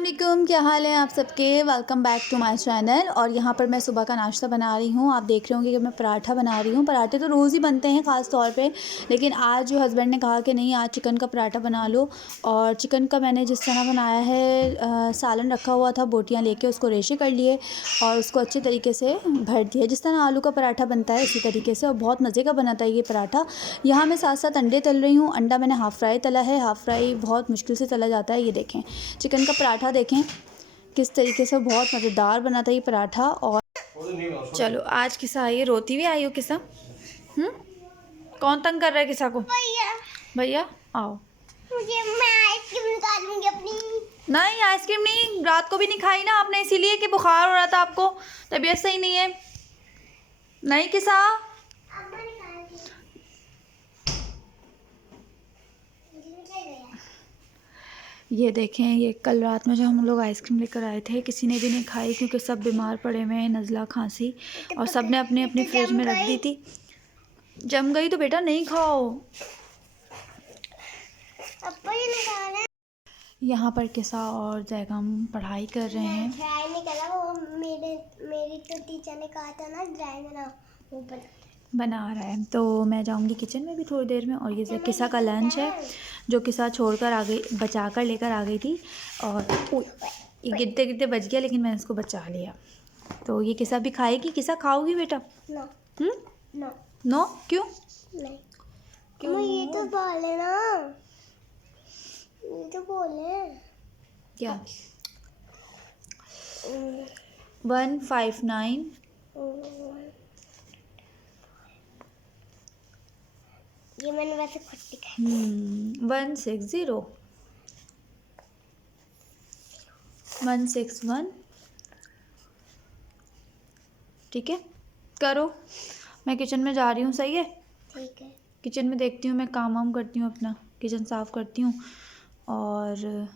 अस्सलाम वालेकुम, क्या हाल है आप सबके। Welcome back to my channel. और यहाँ पर मैं सुबह का नाश्ता बना रही हूँ। आप देख रहे होंगे कि मैं पराठा बना रही हूँ। पराठे तो रोज़ ही बनते हैं ख़ास तौर पे, लेकिन आज जो हस्बैंड ने कहा कि नहीं आज चिकन का पराठा बना लो। और चिकन का मैंने जिस तरह बनाया है, सालन रखा हुआ था, बोटियाँ लेके उसको रेशे कर लिए और उसको अच्छे तरीके से भर दिया, जिस तरह आलू का पराठा बनता है उसी तरीके से। और बहुत मज़े का बना था ये पराठा। यहाँ मैं साथ साथ अंडे तल रही हूँ। अंडा मैंने हाफ़ फ्राई तला है। हाफ़ फ्राई बहुत मुश्किल से तला जाता है। ये देखें चिकन का पराठा, देखें किस तरीके से बहुत मज़ेदार बना था ये पराठा। और चलो आज किसा आई है, रोती हुई आई हो किसा। कौन तंग कर रहा है किसा को। भैया आओ। मैं आइसक्रीम निकालूंगी अपनी। नहीं आइसक्रीम नहीं, रात को भी नहीं खाई ना आपने, इसीलिए कि बुखार हो रहा था आपको, तबीयत सही नहीं है। नहीं किसा ये देखें, ये कल रात में जो हम लोग आइसक्रीम लेकर आए थे किसी ने भी नहीं खाई क्योंकि सब बीमार पड़े हुए हैं, नज़ला खांसी, और सब ने अपनी अपनी फ्रिज में रख दी थी। जम गई तो बेटा नहीं खाओ। यहाँ पर किसा और जैगम पढ़ाई कर रहे हैं। ड्राई नहीं करा वो, मेरी तो टीचर ने कहा था ना ड्राई बना, वो बना रहा है। तो मैं जाऊंगी किचन में भी थोड़ी देर में। और ये किसा का लंच है जो किसा छोड़कर आ गई, बचा कर लेकर आ गई थी। और ये गिरते गिरते बच गया, लेकिन मैंने इसको बचा लिया। तो ये किसा भी खाएगी। किसा खाओगी बेटा। नो नो नो क्यों नहीं क्यों। ये तो बोले ना, ये तो बोले क्या 159 ये मैंने वैसे खुद दिखाया। 160 161। ठीक है करो, मैं किचन में जा रही हूँ। सही है ठीक है। किचन में देखती हूँ, मैं काम वाम करती हूँ, अपना किचन साफ़ करती हूँ। और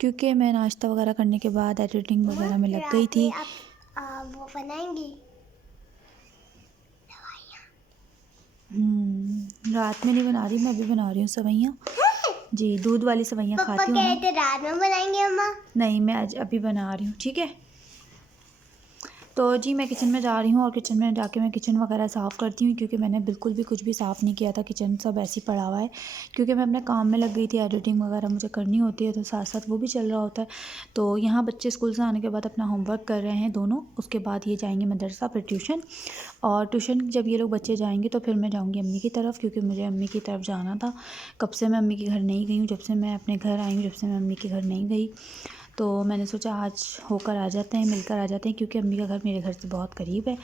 क्योंकि मैं नाश्ता वगैरह करने के बाद एडिटिंग वगैरह में लग गई थी। आप वो बनाएंगी रात में नहीं बना रही, मैं अभी बना रही हूँ सेवइयाँ। जी दूध वाली सेवइयाँ खाती हूँ। पापा कहते रात में बनाएंगे अम्मा। नहीं मैं आज अभी बना रही हूँ। ठीक है तो जी मैं किचन में जा रही हूँ और किचन में जाके मैं किचन वगैरह साफ़ करती हूँ, क्योंकि मैंने बिल्कुल भी कुछ भी साफ़ नहीं किया था। किचन सब ऐसे ही पड़ा हुआ है क्योंकि मैं अपने काम में लग गई थी। एडिटिंग वगैरह मुझे करनी होती है तो साथ साथ वो भी चल रहा होता है। तो यहाँ बच्चे स्कूल से आने के बाद अपना होमवर्क कर रहे हैं दोनों, उसके बाद ये जाएंगे मदरसा, फिर ट्यूशन। और ट्यूशन जब ये लोग बच्चे जाएंगे तो फिर मैं जाऊँगी अम्मी की तरफ, क्योंकि मुझे अम्मी की तरफ जाना था। कब से मैं अम्मी के घर नहीं गई हूँ, जब से मैं अपने घर आई हूँ, जब से मैं अम्मी के घर नहीं गई। तो मैंने सोचा आज होकर आ जाते हैं, मिलकर आ जाते हैं, क्योंकि अम्मी का घर मेरे घर से बहुत करीब है।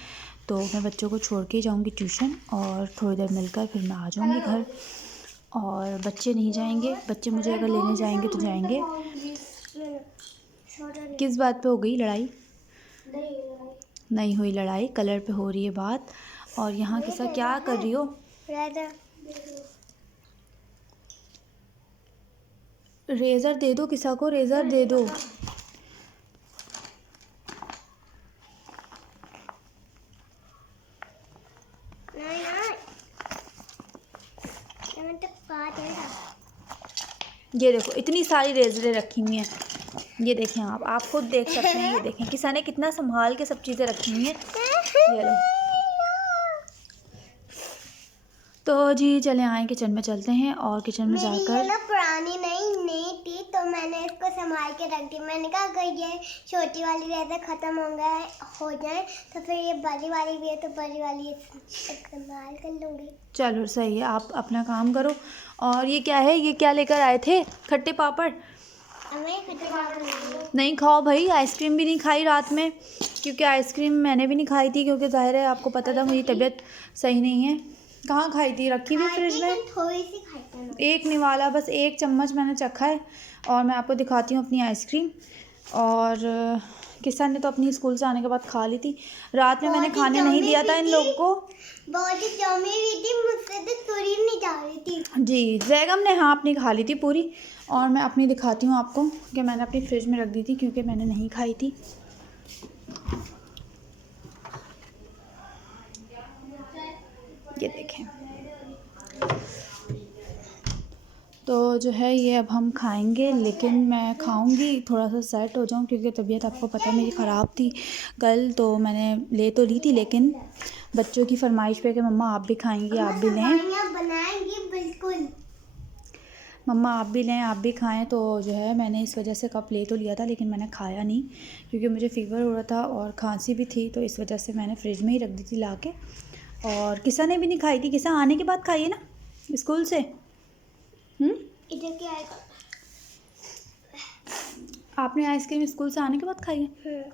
तो मैं बच्चों को छोड़ के जाऊंगी ट्यूशन और थोड़ी देर मिलकर फिर मैं आ जाऊंगी घर। और बच्चे नहीं जाएंगे, बच्चे मुझे अगर लेने जाएंगे तो जाएंगे। किस बात पे हो गई लड़ाई। नहीं हुई लड़ाई, कलर पे हो रही है बात। और यहाँ किसा क्या कर रही हो। रेज़र दे दो, किसा को रेज़र दे दो। ये देखो इतनी सारी रेज़रें रखी हुई हैं। ये देखें आप खुद देख सकते हैं। ये देखें किसा ने कितना संभाल के सब चीज़ें रखी हुई हैं। ये लो। तो जी चले आए किचन में चलते हैं और किचन में जाकर, ये ना पुरानी नई थी तो मैंने इसको संभाल के रख दी। मैंने कहा अगर ये छोटी वाली रेज़र ख़त्म हो जाए तो फिर ये बड़ी वाली भी है तो बड़ी वाली इस्तेमाल कर लूँगी। चलो सही है, आप अपना काम करो। और ये क्या है, ये क्या लेकर आए थे, खट्टे पापड़। नहीं खाओ भाई, आइसक्रीम भी नहीं खाई रात में, क्योंकि आइसक्रीम मैंने भी नहीं खाई थी, क्योंकि ज़ाहिर है आपको पता था मेरी तबीयत सही नहीं है। कहाँ खाई थी, रखी हुई फ्रिज में। थोड़ी सी खाई थी, एक निवाला, बस एक चम्मच मैंने चखा है। और मैं आपको दिखाती हूँ अपनी आइसक्रीम। और किसान ने तो अपनी स्कूल से आने के बाद खा ली थी। रात में मैंने खाने नहीं दिया था इन लोगों को। बहुत ही जमी हुई थी, मुझसे तो पूरी नहीं जा रही थी। जी जैगम ने हाँ अपनी खा ली थी पूरी। और मैं अपनी दिखाती हूँ आपको कि मैंने अपनी फ्रिज में रख दी थी क्योंकि मैंने नहीं खाई थी। ये देखें तो जो है ये अब हम खाएंगे, लेकिन मैं खाऊंगी थोड़ा सा सेट हो जाऊं, क्योंकि तबीयत आपको पता है मेरी ख़राब थी कल, तो मैंने ले तो ली थी, लेकिन बच्चों की फरमाइश पे कि मम्मा आप भी खाएंगी, आप भी लें, बनाएंगी बिल्कुल, मम्मा आप भी लें, आप भी खाएं। तो जो है मैंने इस वजह से कप ले तो लिया था, लेकिन मैंने खाया नहीं, क्योंकि मुझे फ़ीवर हो रहा था और खांसी भी थी, तो इस वजह से मैंने फ्रिज में ही रख दी थी ला के। और किसा ने भी नहीं खाई थी, किसा आने के बाद खाइए ना स्कूल से। इधर क्या आएगा? आपने आइसक्रीम स्कूल से आने के बाद खाई है?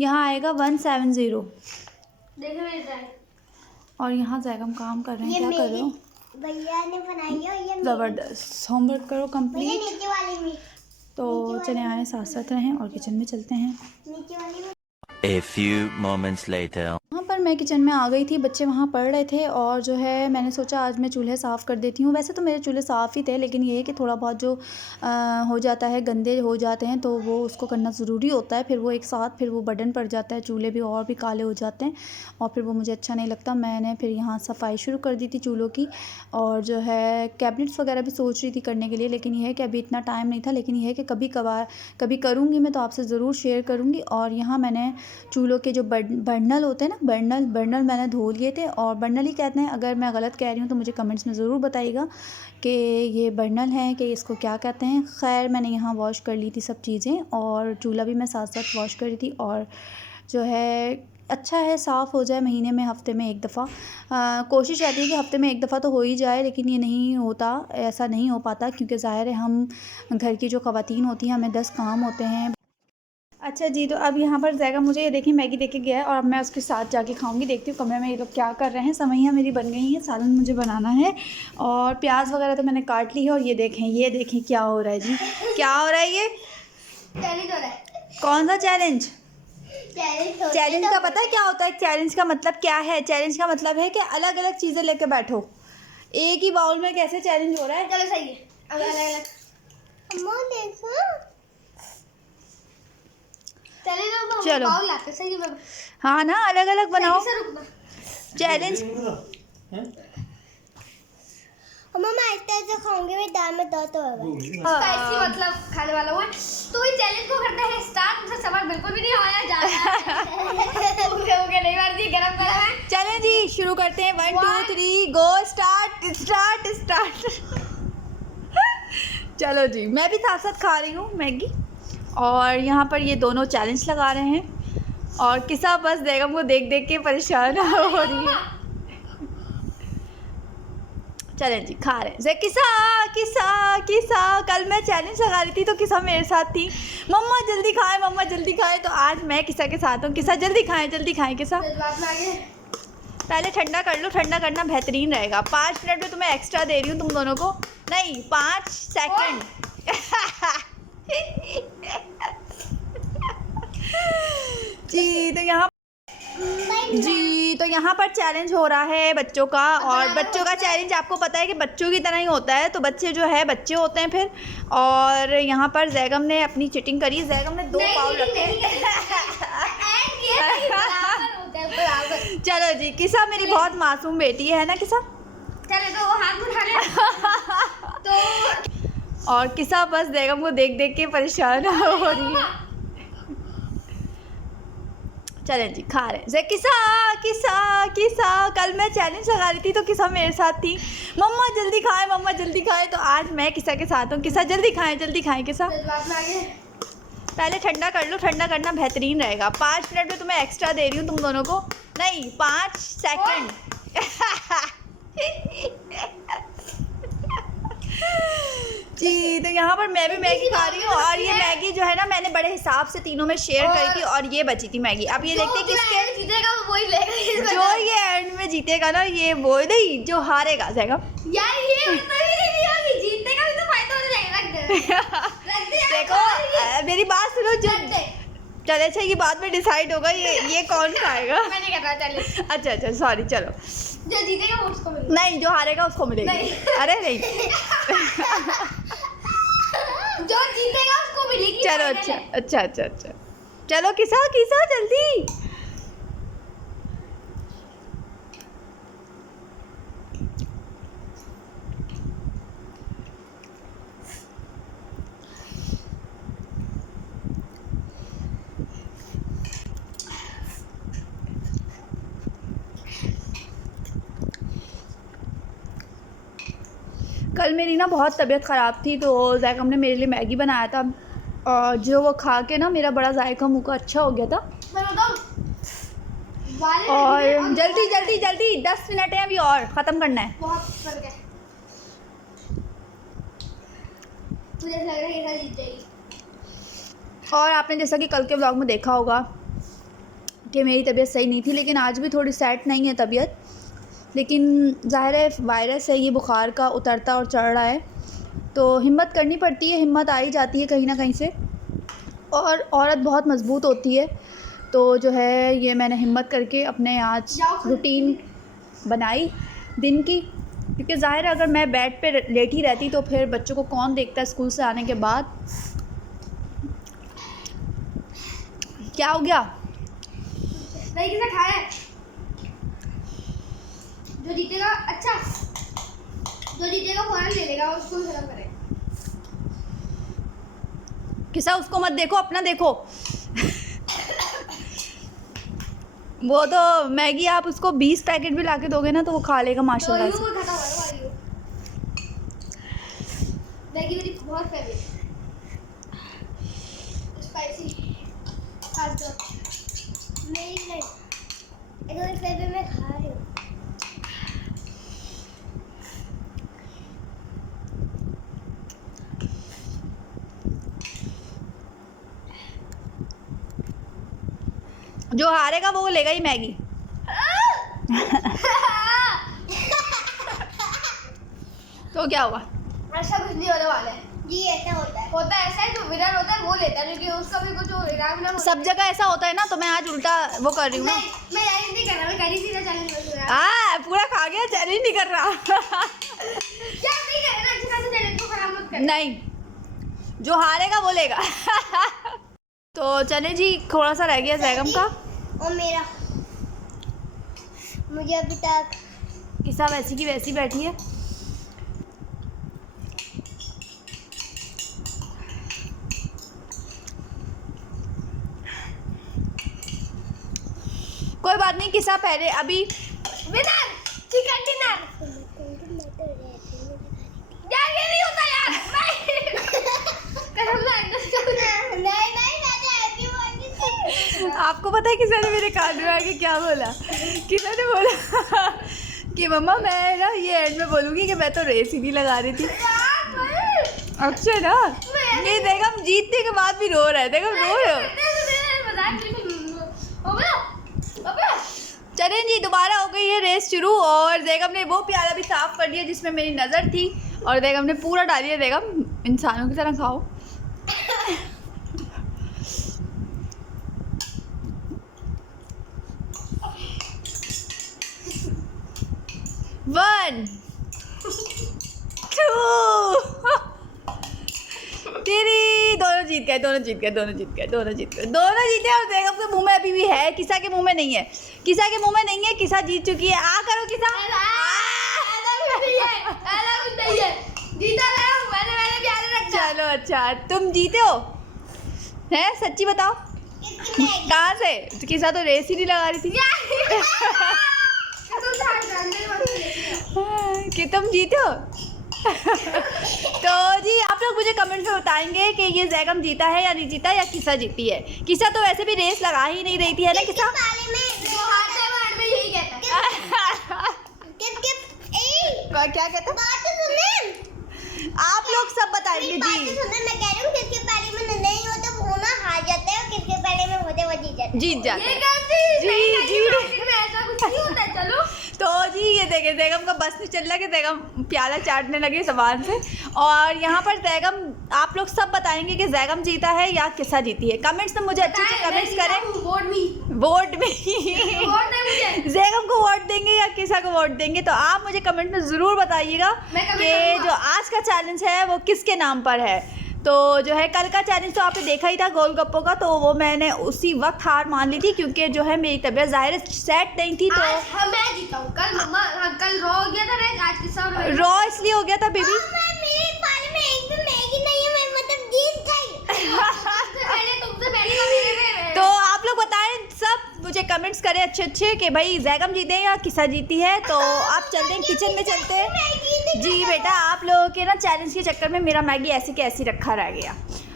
यहाँ आएगा 170। देखो मेरे साथ, और यहाँ जैगम काम कर रहे हैं, क्या कर रहे हो? भैया ने बनाई है, और ये ज़बरदस्त, होमवर्क करो भैया कंप्लीट। नीचे वाली में, तो चले आए, साथ साथ रहें और किचन में चलते हैं। नीचे वाली में। A few moments later. वहाँ पर मैं किचन में आ गई थी, बच्चे वहाँ पढ़ रहे थे, और जो है मैंने सोचा आज मैं चूल्हे साफ़ कर देती हूँ। वैसे तो मेरे चूल्हे साफ़ ही थे, लेकिन ये है कि थोड़ा बहुत जो हो जाता है, गंदे हो जाते हैं, तो वो उसको करना ज़रूरी होता है। फिर वो एक साथ फिर वो बर्डन पड़ जाता है, चूल्हे भी और भी काले हो जाते हैं, और फिर वो मुझे अच्छा नहीं लगता। मैंने फिर यहाँ सफाई शुरू कर दी थी चूल्हों की, और जो है कैबिनेट्स वगैरह भी सोच रही थी करने के लिए, लेकिन ये है कि अभी इतना टाइम नहीं था। लेकिन ये है कि कभी कभार कभी करूँगी मैं, तो आपसे ज़रूर शेयर करूँगी। और यहाँ मैंने चूल्हों के जो बर्नल होते हैं ना, बर्नल मैंने धो लिए थे, और बर्नल ही कहते हैं, अगर मैं गलत कह रही हूँ तो मुझे कमेंट्स में ज़रूर बताइएगा कि ये बर्नल हैं कि इसको क्या कहते हैं। खैर मैंने यहाँ वॉश कर ली थी सब चीज़ें, और चूल्हा भी मैं साथ साथ वॉश कर रही थी। और जो है अच्छा है साफ़ हो जाए महीने में, हफ़्ते में एक दफ़ा। कोशिश रहती है कि हफ़्ते में एक दफ़ा तो हो ही जाए, लेकिन ये नहीं होता, ऐसा नहीं हो पाता, क्योंकि ज़ाहिर है हम घर की जो ख़वातीन होती हैं, हमें 10 काम होते हैं। अच्छा जी, तो अब यहाँ पर जाएगा, मुझे ये देखिए मैगी देके गया है, और अब मैं उसके साथ जाके खाऊंगी। देखती हूँ कमरे में ये लोग क्या कर रहे हैं। सवैयाँ मेरी बन गई हैं, सालन मुझे बनाना है, और प्याज वगैरह तो मैंने काट ली है। और ये देखें क्या हो रहा है जी, क्या हो रहा है ये? चैलेंज हो रहा है। कौन सा चैलेंज? चैलेंज का तो पता है क्या होता है? चैलेंज का मतलब क्या है? चैलेंज का मतलब है कि अलग अलग चीज़ें लेके बैठो। एक ही बाउल में कैसे चैलेंज हो रहा है? चलो सही है, अब अलग अलग अम्मा देखो, चले ना हम चलो। बाउल लाते सही है। हाँ ना, अलग अलग बनाओ रुकना चैलेंज। अम्मा मैं इस तरह से खाऊंगी, मेरी दाल में दर्द होगा। स्पाइसी मतलब खाने वाला हुआ, तो ये चैलेंज को करते हैं स्टार्ट। मुझसे सवाल बिल्कुल भी नहीं आया जा रहा है। नहीं मार दी, गरम गरम है। चलें जी, शुरू करते हैं। 1 2 3 गो, स्टार्ट। चलो जी, मैं भी साथ साथ खा रही हूँ मैगी, और यहाँ पर ये दोनों चैलेंज लगा रहे हैं, और किसा बस बेगम को देख देख के परेशान हो रही है। चलें जी, खा रहे हैं। किसा कल मैं चैलेंज लगा रही थी, तो किसा मेरे साथ थी, मम्मा जल्दी खाएं। तो आज मैं किसा के साथ हूँ। किसा जल्दी खाएं किसा। पहले ठंडा कर लो, ठंडा करना बेहतरीन रहेगा। 5 मिनट में तुम्हें एक्स्ट्रा दे रही हूँ तुम दोनों को, नहीं 5 सेकंड। जी तो यहाँ पर चैलेंज हो रहा है बच्चों का, और बच्चों का चैलेंज आपको पता है कि बच्चों की तरह ही होता है। तो बच्चे जो है बच्चे होते हैं फिर। और यहाँ पर जैगम ने अपनी चिटिंग करी, जैगम ने 2 पाव रखे। चलो जी, किसा मेरी बहुत मासूम बेटी है ना किसा। चले तो हाथ उठा ले। तो और किसा बस बेगम को देख देख के परेशान हो रही है। चलें जी, खा रहे हैं। किसा कल मैं चैलेंज लगा रही थी, तो किसा मेरे साथ थी, मम्मा जल्दी खाएं। तो आज मैं किसा के साथ हूँ। किसा जल्दी खाएं किसा। पहले ठंडा कर लो, ठंडा करना बेहतरीन रहेगा। 5 मिनट में तुम्हें एक्स्ट्रा दे रही हूँ तुम दोनों को, नहीं 5 सेकंड। जी तो यहाँ पर मैं भी मैगी खा रही हूँ, और ये मैगी जो है ना मैंने बड़े हिसाब से तीनों में शेयर करी थी, और ये बची थी मैगी। अब ये देखते हैं किसके जीतेगा वो ही लेगा। जो ये एंड में जीतेगा ना, ये वो नहीं जो हारेगा जाएगा। यार ये मतलब ही नहीं होगी, जीतने का भी तो फायदा होने लगेगा। रख दे देखो मेरी बात सुनो, जो चले अच्छा ये बाद में डिसाइड होगा ये कौन खाएगा। मैंने कर रहा चले। अच्छा सॉरी, चलो जो जीतेगा वो उसको मिलेगा। नहीं, जो हारेगा उसको मिलेगी। अरे नहीं जो जीतेगा उसको मिलेगी। चलो अच्छा चलो किसा जल्दी। कल मेरी ना बहुत तबीयत ख़राब थी, तो जैकम ने मेरे लिए मैगी बनाया था, और जो वो खा के ना मेरा बड़ा जायका मुँह का अच्छा हो गया था। और जल्दी जल्दी जल्दी 10 मिनट है अभी और ख़त्म करना है। बहुत फर्क है, मुझे लग रहा है ये जीत जाएगी। और आपने जैसा कि कल के व्लॉग में देखा होगा कि मेरी तबीयत सही नहीं थी, लेकिन आज भी थोड़ी सेट नहीं है तबीयत, लेकिन ज़ाहिर है वायरस है ये, बुखार का उतरता और चढ़ रहा है, तो हिम्मत करनी पड़ती है, हिम्मत आ ही जाती है कहीं ना कहीं से, और औरत बहुत मजबूत होती है। तो जो है ये मैंने हिम्मत करके अपने आज रूटीन बनाई दिन की, क्योंकि ज़ाहिर है अगर मैं बेड पे लेटी रहती तो फिर बच्चों को कौन देखता है स्कूल से आने के बाद। क्या हो गया? नहीं किसे खाया है? जो जीतेगा, अच्छा जो जीतेगा फौरन ले लेगा और स्कूल खत्म करेगा। किसा उसको मत देखो, अपना देखो। वो तो मैगी आप उसको 20 पैकेट भी लाके दोगे ना तो वो खा लेगा माशाल्लाह से। मैगी मेरी बहुत फेवरेट, स्पाइसी खास कर मेरी नहीं, एकदम फेवरेट मैं खा रही हूँ। जो हारेगा वो लेगा ही मैगी। तो क्या हुआ? ऐसा कुछ नहीं होने वाला है जी, ऐसा होता है ऐसा है, जो विनर होता है वो लेता है, क्योंकि उसका भी कुछ इनाम ना सब जगह ऐसा होता है ना, तो मैं आज उल्टा वो कर रही हूँ ना। मैं चैलेंज नहीं कर रहा, मैं कर रही थी ना चैलेंज। पूरा खा गया, चैलेंज नहीं कर रहा। क्या नहीं कर रहा, अच्छा से चैलेंज को खराब मत कर। नहीं, जो हारेगा वो लेगा। तो चले जी, थोड़ा सा रह गया जैगम का और मेरा, मुझे अभी तक किसा वैसी की वैसी बैठी है। कोई बात नहीं, किसा पहले अभी विनर चिकन डिनर। यार ये नहीं होता यार, नहीं मैंने हैप्पी बर्थडे। आपको पता है किसा ने मेरे कान में आके क्या बोला? किसा ने बोला कि मम्मा मैं ना ये एंड में बोलूँगी कि मैं तो रेस ही नहीं लगा रही थी। अच्छा ना, ये देखम जीतने के बाद भी रो रहा है, देखम रो रहे हो। चलें जी, दोबारा हो गई है रेस शुरू, और बेगम ने वो प्याला भी साफ़ कर दिया जिसमें मेरी नज़र थी, और बेगम ने पूरा डाल दिया। बेगम इंसानों की तरह खाओ। वन टू तेरी, दोनों जीत गए, दोनों जीत गए, दोनों जीत गए, दोनों जीत गए, दोनों जीते। और बेगम के मुंह में अभी भी है, किसा के मुंह में नहीं है, किसा के मुंह में नहीं है, किसा जीत चुकी है। आ करो किसा। चलो अच्छा, तुम जीते हो हैं, सच्ची बताओ कहाँ से? किसा तो रेस ही नहीं लगा रही थी। कि तुम जीते हो। तो जी आप लोग मुझे कमेंट में बताएंगे कि ये जैगम जीता है या नहीं जीता, या किसा जीती है। किसा तो वैसे भी रेस लगा ही नहीं रही थी, है ना किसा? क्या कहते? आप लोग सब बताएंगे जी। मैं कह रही हूँ किसके पहले में नहीं होता वो ना हार जाता है, और किसके पहले में होते वो जीत जाता है। जी ऐसा कुछ नहीं होता है। चलो तो जी ये देखे जैगम का बस नहीं चल रहा कि जैगम प्याला चाटने लगे सामान से। और यहाँ पर जैगम, आप लोग सब बताएंगे कि जैगम जीता है या किसा जीती है। कमेंट्स में मुझे अच्छे से कमेंट्स करें। वोट में जैगम को वोट देंगे या किसा को वोट देंगे, तो आप मुझे कमेंट में ज़रूर बताइएगा कि जो आज का चैलेंज है वो किसके नाम पर है। तो जो है कल का चैलेंज तो आपने देखा ही था गोलगप्पों का, तो वो मैंने उसी वक्त हार मान ली थी, क्योंकि जो है मेरी तबीयत ज़ाहिर सेट नहीं थी। तो मैं जीता हूँ। कल मम्मा, कल रॉ हो गया था, आज किसा रॉ इसलिए हो गया था बेबी। मेरे पाले में एक भी मैगी नहीं है, मैं मतलब जीत गई। पहले तुमसे पहले तो आप लोग बताएं, सब मुझे कमेंट्स करें अच्छे अच्छे कि भाई जैगम जीते या किसा जीती है। तो आप चलते हैं किचन में, चलते हैं जी बेटा, आप लोगों के ना चैलेंज के चक्कर में मेरा मैगी ऐसे के ऐसे रखा रह गया।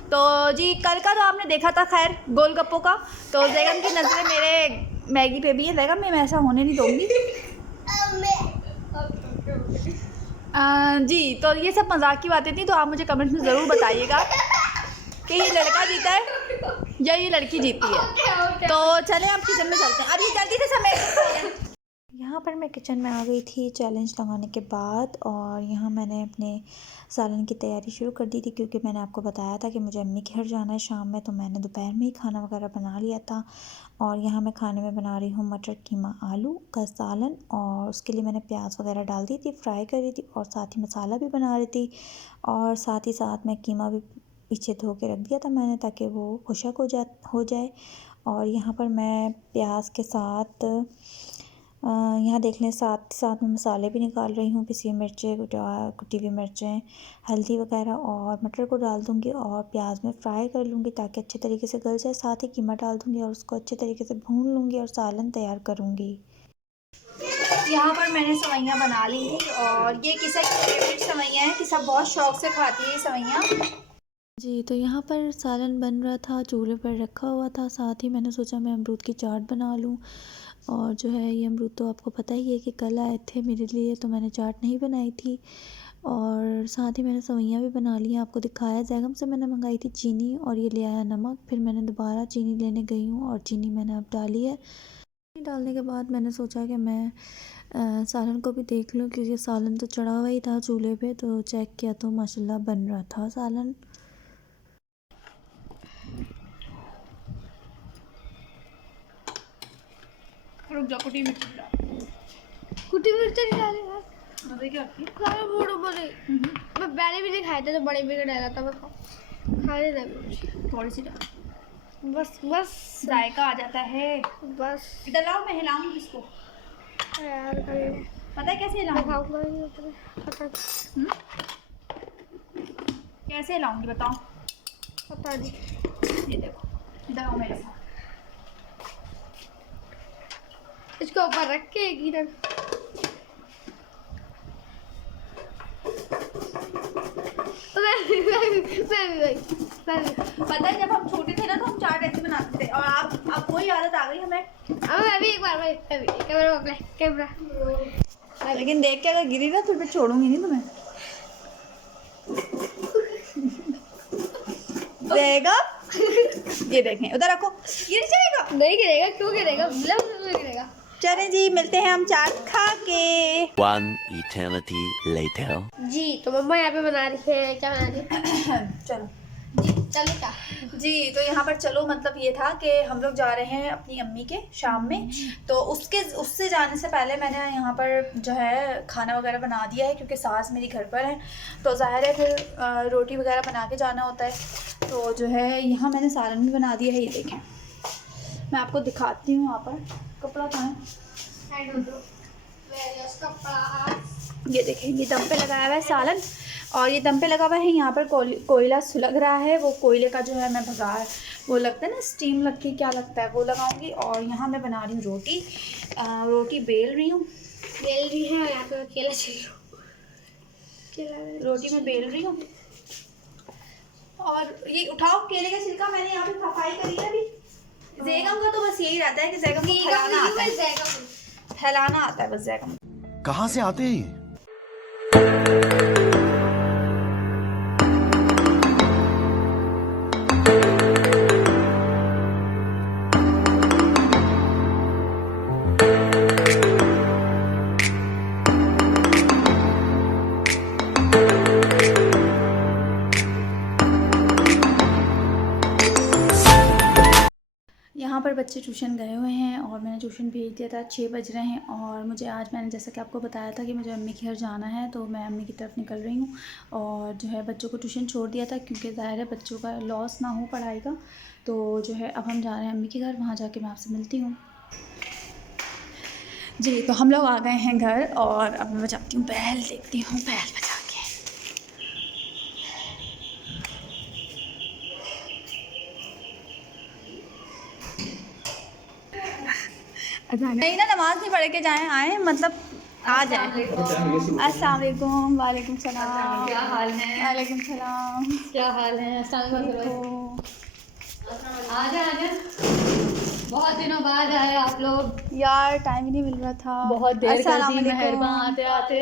तो जी कल का तो आपने देखा था खैर गोलगप्पों का, तो जैगम की नज़रें मेरे मैगी पे भी है। जैगम मैं ऐसा होने नहीं दूँगी। जी तो ये सब मजाक की बातें थी, तो आप मुझे कमेंट्स में ज़रूर बताइएगा कि ये लड़का जीता है या ये लड़की जीती है। तो चलें आप किचन में चलते हैं। अभी जल्दी से समय। यहाँ पर मैं किचन में आ गई थी चैलेंज लगाने के बाद, और यहाँ मैंने अपने सालन की तैयारी शुरू कर दी थी, क्योंकि मैंने आपको बताया था कि मुझे अम्मी के घर जाना है शाम में। तो मैंने दोपहर में ही खाना वगैरह बना लिया था। और यहाँ मैं खाने में बना रही हूँ मटर कीमा आलू का सालन, और उसके लिए मैंने प्याज वगैरह डाल दी थी, फ्राई कर रही थी, और साथ ही मसाला भी बना रही थी। और साथ ही साथ मैं कीमा भी पीछे धो के रख दिया था मैंने, ताकि वो खुशक हो जाए। और यहाँ पर मैं प्याज के साथ यहाँ देख लें साथ साथ में मसाले भी निकाल रही हूँ, पिसी मिर्चें, कुटी हुई मिर्चें, हल्दी वगैरह, और मटर को डाल दूँगी और प्याज में फ्राई कर लूँगी ताकि अच्छे तरीके से गल जाए। साथ ही कीमा डाल दूँगी और उसको अच्छे तरीके से भून लूँगी और सालन तैयार करूँगी। यहाँ पर मैंने सवैयाँ बना ली थी, और ये किसी की फेवरेट सवैयाँ हैं कि सब बहुत शौक़ से खाती है ये सवैयाँ। जी तो यहाँ पर सालन बन रहा था, चूल्हे पर रखा हुआ था। साथ ही मैंने सोचा मैं अमरूद की चाट बना लूँ। और जो है ये अमरूद तो आपको पता ही है कि कल आए थे मेरे लिए, तो मैंने चाट नहीं बनाई थी। और साथ ही मैंने सवैयाँ भी बना ली हैं, आपको दिखाया। जैगम से मैंने मंगाई थी चीनी और ये ले आया नमक। फिर मैंने दोबारा चीनी लेने गई हूँ और चीनी मैंने अब डाली है। चीनी डालने के बाद मैंने सोचा कि मैं सालन को भी देख लूँ, क्योंकि सालन तो चढ़ा हुआ ही था चूल्हे पे। तो चेक किया तो माशाल्लाह बन रहा था सालन। रुक जा, कुटी मिर्च नहीं डाले यार, मजे क्या सारे बूढ़े बोले। मैं पहले भी नहीं खाए थे, तो बड़े भी डाला था। मैं खाने लगे थोड़ी सी डाल, बस बस जायका आ जाता है। बस डलाओ, मैं हिलाऊंगी इसको। यार पता है कैसे हिलाऊंगी? कैसे हिलाऊंगी बताओ? पता नहीं। ये देखो, इधर आओ मेरे साथ। इसको ऊपर रख के एक ही रख। पता है जब हम छोटे थे ना, तो हम चाट ऐसे बनाते थे, और आप वही आदत आ गई हमें। मैं भी एक बार कैमरा। लेकिन देख के अगर गिरी ना फिर मैं छोड़ूंगी नहीं तुम्हें। देगा ये देखें, उधर रखो, गिर जाएगा। नहीं गिरेगा, क्यों गिरेगा? गिरेगा। चलें जी, मिलते हैं हम चाट खा के। One eternity later. जी तो मम्मा यहाँ पे बना रही है, क्या बना रही है? चलो चलो क्या जी, तो यहाँ पर चलो मतलब ये था कि हम लोग जा रहे हैं अपनी अम्मी के शाम में। तो उससे जाने से पहले मैंने यहाँ पर जो है खाना वगैरह बना दिया है, क्योंकि सास मेरी घर पर है, तो ज़ाहिर है फिर रोटी वगैरह बना के जाना होता है। तो जो है यहाँ मैंने सालन भी बना दिया है। ये देखें, मैं आपको दिखाती हूँ। यहाँ पर कपड़ा कहाँ है? ये देखें, ये दम पे लगाया हुआ है सालन, और ये दम पे लगा हुआ है। यहाँ पर कोयला सुलग रहा है, वो कोयले का जो है मैं भगार वो लगता है ना, स्टीम लग के क्या लगता है, वो लगाऊंगी। और यहाँ मैं बना रही हूँ रोटी। रोटी बेल रही हूँ। यहाँ पे केला रोटी में बेल रही हूँ। और ये उठाओ, केले का छिलका मैंने यहाँ पे सफाई करी है अभी। जैगम का तो बस यही रहता है कि जैगम को फैलाना आता है, फैलाना आता है बस जैगम। कहाँ से आते हैं? यहाँ पर बच्चे ट्यूशन गए हुए हैं और मैंने ट्यूशन भेज दिया था। 6 बज रहे हैं और मुझे आज मैंने जैसा कि आपको बताया था कि मुझे अम्मी के घर जाना है, तो मैं अम्मी की तरफ निकल रही हूँ। और जो है बच्चों को ट्यूशन छोड़ दिया था, क्योंकि ज़ाहिर है बच्चों का लॉस ना हो पढ़ाई का। तो जो है अब हम जा रहे हैं अम्मी के घर, वहाँ जाके मैं आपसे मिलती हूँ। जी तो हम लोग आ गए हैं घर, और अब मैं बजाती हूँ बैल, देखती हूँ बैल बजा के। नहीं ना, नमाज नहीं पढ़ के आए मतलब आ जाए। अस्सलाम वालेकुम। वालेकुम सलाम। क्या हाल है? वालेकुम सलाम। क्या हाल है? तो आजा आजा, बहुत दिनों बाद आए आप लोग। यार टाइम ही नहीं मिल रहा था। बहुत देर कर अस्सलाम दी वालेकुम। मेहरबान आते आते।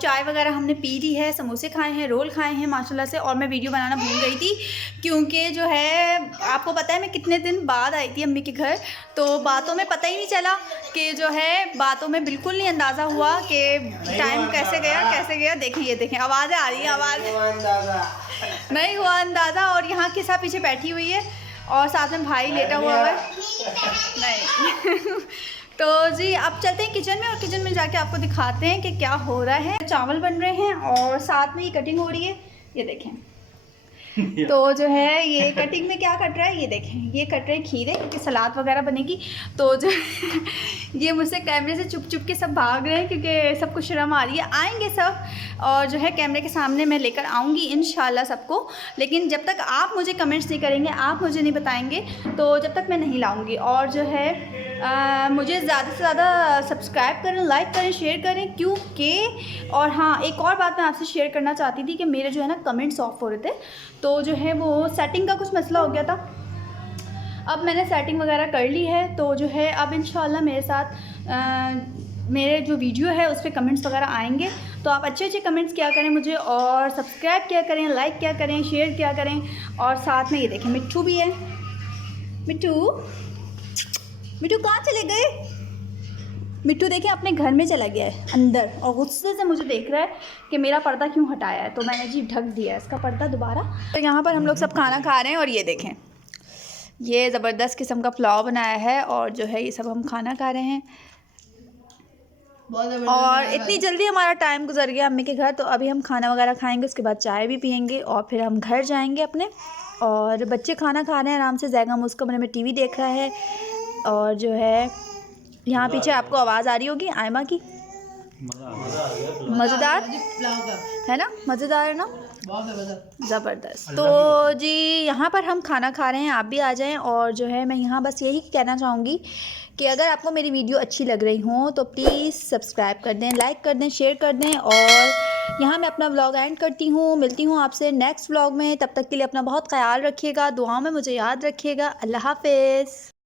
चाय वगैरह हमने पी ली है, समोसे खाए हैं, रोल खाए हैं माशाल्लाह से। और मैं वीडियो बनाना भूल गई थी क्योंकि जो है आपको पता है मैं कितने दिन बाद आई थी अम्मी के घर, तो बातों में पता ही नहीं चला कि जो है बातों में बिल्कुल नहीं अंदाज़ा हुआ कि टाइम कैसे गया। देखें ये देखें आवाज़ें आ रही हैं, आवाज़ नहीं हुआ अंदाज़ा। और यहाँ किसा पीछे बैठी हुई है और साथ में भाई लेटा हुआ है। नहीं तो जी अब चलते हैं किचन में और किचन में जाके आपको दिखाते हैं कि क्या हो रहा है। चावल बन रहे हैं और साथ में ये कटिंग हो रही है, ये देखें। तो जो है ये कटिंग में क्या कट रहा है, ये देखें, ये कट रहे हैं खीरे क्योंकि सलाद वगैरह बनेगी। तो जो ये मुझसे कैमरे से चुप चुप के सब भाग रहे हैं क्योंकि सबको शर्म आ रही है। आएंगे सब और जो है कैमरे के सामने मैं लेकर आऊँगी इंशाल्लाह सबको, लेकिन जब तक आप मुझे कमेंट्स नहीं करेंगे, आप मुझे नहीं बताएंगे, तो जब तक मैं नहीं लाऊँगी। और जो है मुझे ज़्यादा से ज़्यादा सब्सक्राइब करें, लाइक करें, शेयर करें क्योंकि। और हाँ एक और बात मैं आपसे शेयर करना चाहती थी कि मेरे जो है ना कमेंट्स ऑफ हो रहे थे, तो जो है वो सेटिंग का कुछ मसला हो गया था। अब मैंने सेटिंग वगैरह कर ली है, तो जो है अब इंशाल्लाह मेरे साथ मेरे जो वीडियो है उस पर कमेंट्स वगैरह आएंगे। तो आप अच्छे अच्छे कमेंट्स किया करें मुझे, और सब्सक्राइब किया करें, लाइक किया करें, शेयर किया करें। और साथ में ये देखें मिट्ठू भी है। मिट्टू कहाँ चले गए? मिट्टू देखिए अपने घर में चला गया है अंदर और गुस्से से मुझे देख रहा है कि मेरा पर्दा क्यों हटाया है। तो मैंने जी ढक दिया है इसका पर्दा दोबारा। तो यहाँ पर हम लोग सब खाना खा रहे हैं और ये देखें ये ज़बरदस्त किस्म का पुलाव बनाया है और जो है ये सब हम खाना खा रहे हैं। और इतनी जल्दी हमारा टाइम गुजर गया अम्मी के घर, तो अभी हम खाना वगैरह खाएंगे, उसके बाद चाय भी पियेंगे और फिर हम घर जाएंगे अपने। और बच्चे खाना खा रहे हैं आराम से, जैगम उस कमरे में टीवी देख रहा है। और जो है यहाँ पीछे आपको आवाज़ आ रही होगी आयमा की, मज़ेदार है ना, मज़ेदार है ना, ज़बरदस्त। तो जी यहाँ पर हम खाना खा रहे हैं, आप भी आ जाएं। और जो है मैं यहाँ बस यही कहना चाहूँगी कि अगर आपको मेरी वीडियो अच्छी लग रही हो तो प्लीज़ सब्सक्राइब कर दें, लाइक कर दें, शेयर कर दें। और यहाँ मैं अपना व्लॉग एंड करती हूँ, मिलती हूँ आपसे नेक्स्ट व्लॉग में। तब तक के लिए अपना बहुत ख्याल रखिएगा, दुआओं में मुझे याद रखिएगा। अल्लाह हाफ़िज़।